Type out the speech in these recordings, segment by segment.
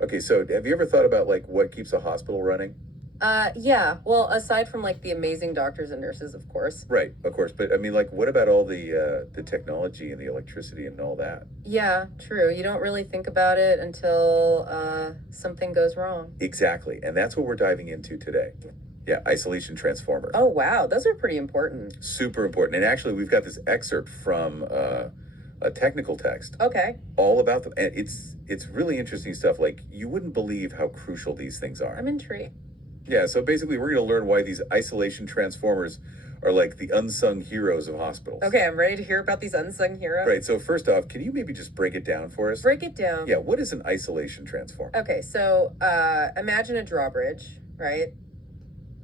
Okay, so have you ever thought about like what keeps a hospital running? Yeah. Well, aside from like the amazing doctors and nurses, of course. Right, of course. But I mean, like, what about all the technology and the electricity and all that? Yeah, true. You don't really think about it until something goes wrong. Exactly, and that's what we're diving into today. Yeah, isolation transformers. Oh, wow. Those are pretty important. Super important. And actually, we've got this excerpt from a technical text Okay. all about them, and it's really interesting stuff. Like you wouldn't believe how crucial these things are. I'm intrigued. Yeah, so basically, we're going to learn why these isolation transformers are like the unsung heroes of hospitals. Okay, I'm ready to hear about these unsung heroes. Right. So first off, can you maybe just break it down for us? Break it down. Yeah. What is an isolation transformer? Okay, so imagine a drawbridge, right?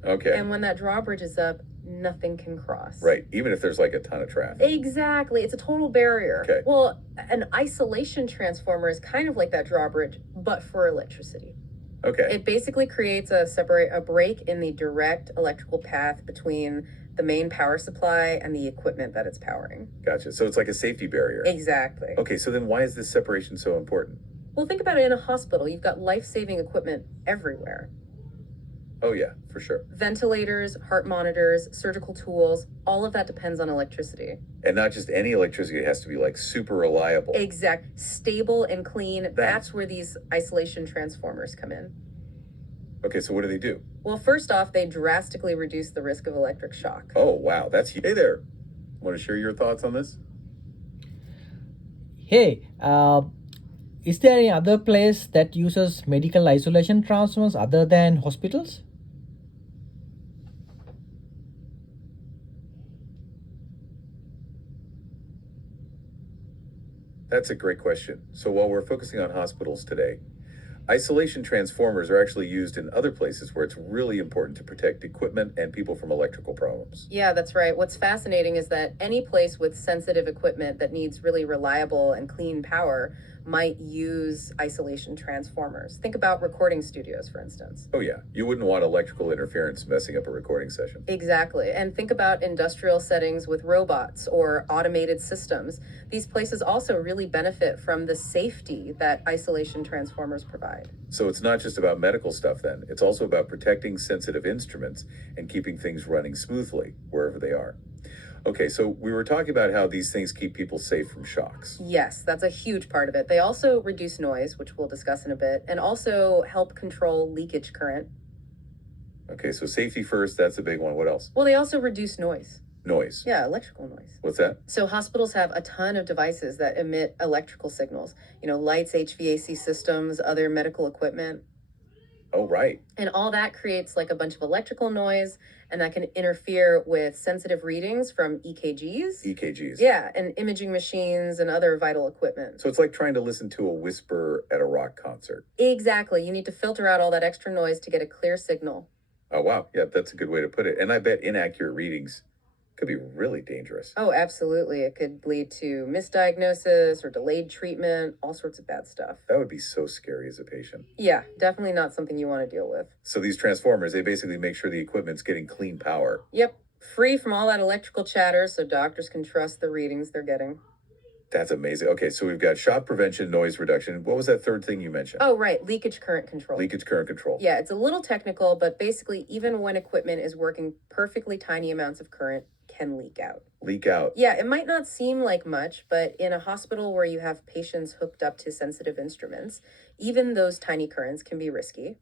Okay. And when that drawbridge is up, nothing can cross. Right. Even if there's like a ton of traffic. Exactly. It's a total barrier. Okay. Well, an isolation transformer is kind of like that drawbridge, but for electricity. Okay. It basically creates a break in the direct electrical path between the main power supply and the equipment that it's powering. Gotcha. So it's like a safety barrier. Exactly. Okay. So then why is this separation so important? Well, think about it in a hospital. You've got life-saving equipment everywhere. Oh, yeah, for sure. Ventilators, heart monitors, surgical tools, all of that depends on electricity. And not just any electricity, it has to be like super reliable. Exact, stable and clean. That's where these isolation transformers come in. Okay, so what do they do? Well, first off, they drastically reduce the risk of electric shock. Oh, wow. Hey there. Want to share your thoughts on this? Hey, is there any other place that uses medical isolation transformers other than hospitals? That's a great question. So while we're focusing on hospitals today, isolation transformers are actually used in other places where it's really important to protect equipment and people from electrical problems. Yeah, that's right. What's fascinating is that any place with sensitive equipment that needs really reliable and clean power might use isolation transformers. Think about recording studios, for instance. Oh, yeah. You wouldn't want electrical interference messing up a recording session. Exactly. And think about industrial settings with robots or automated systems. These places also really benefit from the safety that isolation transformers provide. So it's not just about medical stuff then, it's also about protecting sensitive instruments and keeping things running smoothly wherever they are. Okay, so we were talking about how these things keep people safe from shocks. Yes, that's a huge part of it. They also reduce noise, which we'll discuss in a bit, and also help control leakage current. Okay, so safety first, that's a big one. What else? Well, they also reduce noise. Noise. Yeah, electrical noise. What's that? So hospitals have a ton of devices that emit electrical signals, lights, HVAC systems, other medical equipment. Oh, right. And all that creates like a bunch of electrical noise, and that can interfere with sensitive readings from EKGs. EKGs. Yeah, and imaging machines and other vital equipment. So it's like trying to listen to a whisper at a rock concert. Exactly. You need to filter out all that extra noise to get a clear signal. Oh, wow. Yeah, that's a good way to put it. And I bet inaccurate readings could be really dangerous. Oh, absolutely. It could lead to misdiagnosis or delayed treatment, all sorts of bad stuff. That would be so scary as a patient. Yeah, definitely not something you want to deal with. So these transformers, they basically make sure the equipment's getting clean power. Yep. Free from all that electrical chatter so doctors can trust the readings they're getting. That's amazing. Okay, so we've got shock prevention, noise reduction. What was that third thing you mentioned? Oh, right. Leakage current control. Leakage current control. Yeah, it's a little technical, but basically, even when equipment is working, perfectly tiny amounts of current can leak out. Leak out. Yeah, it might not seem like much, but in a hospital where you have patients hooked up to sensitive instruments, even those tiny currents can be risky.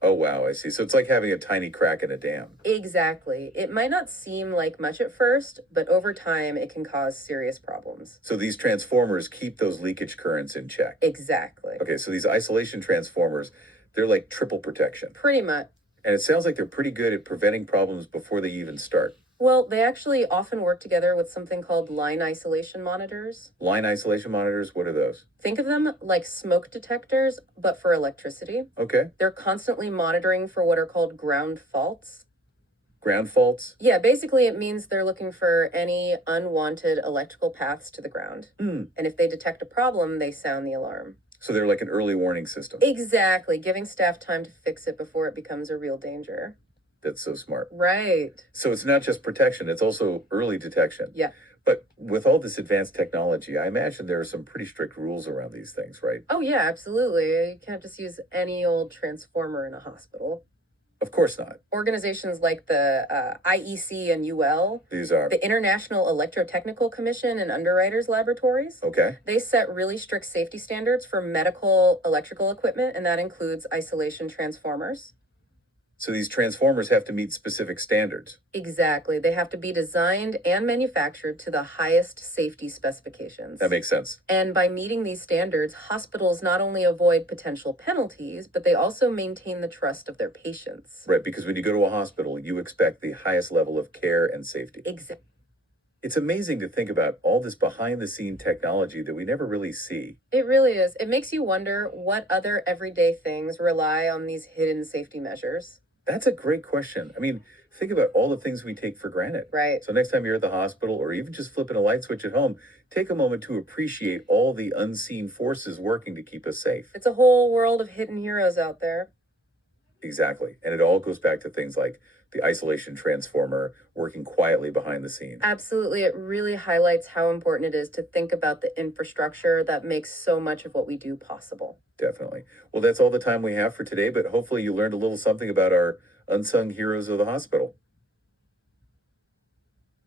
Oh, wow, I see. So it's like having a tiny crack in a dam. Exactly. It might not seem like much at first, but over time, it can cause serious problems. So these transformers keep those leakage currents in check. Exactly. Okay, so these isolation transformers, they're like triple protection. Pretty much. And it sounds like they're pretty good at preventing problems before they even start. Well, they actually often work together with something called line isolation monitors. Line isolation monitors, what are those? Think of them like smoke detectors, but for electricity. Okay. They're constantly monitoring for what are called ground faults. Ground faults? Yeah, basically it means they're looking for any unwanted electrical paths to the ground. And if they detect a problem, they sound the alarm. So they're like an early warning system. Exactly, giving staff time to fix it before it becomes a real danger. That's so smart. Right. So it's not just protection, it's also early detection. Yeah. But with all this advanced technology, I imagine there are some pretty strict rules around these things, right? Oh, yeah, absolutely. You can't just use any old transformer in a hospital. Of course not. Organizations like the IEC and UL, These are, the International Electrotechnical Commission, and Underwriters Laboratories, okay. they set really strict safety standards for medical electrical equipment, and that includes isolation transformers. So these transformers have to meet specific standards. Exactly. They have to be designed and manufactured to the highest safety specifications. That makes sense. And by meeting these standards, hospitals not only avoid potential penalties, but they also maintain the trust of their patients. Right, because when you go to a hospital, you expect the highest level of care and safety. Exactly. It's amazing to think about all this behind the scene technology that we never really see. It really is. It makes you wonder what other everyday things rely on these hidden safety measures. That's a great question. I mean, think about all the things we take for granted. Right. So next time you're at the hospital or even just flipping a light switch at home, take a moment to appreciate all the unseen forces working to keep us safe. It's a whole world of hidden heroes out there. Exactly. And it all goes back to things like the isolation transformer working quietly behind the scenes. Absolutely. It really highlights how important it is to think about the infrastructure that makes so much of what we do possible. Definitely. Well, that's all the time we have for today, but hopefully you learned a little something about our unsung heroes of the hospital.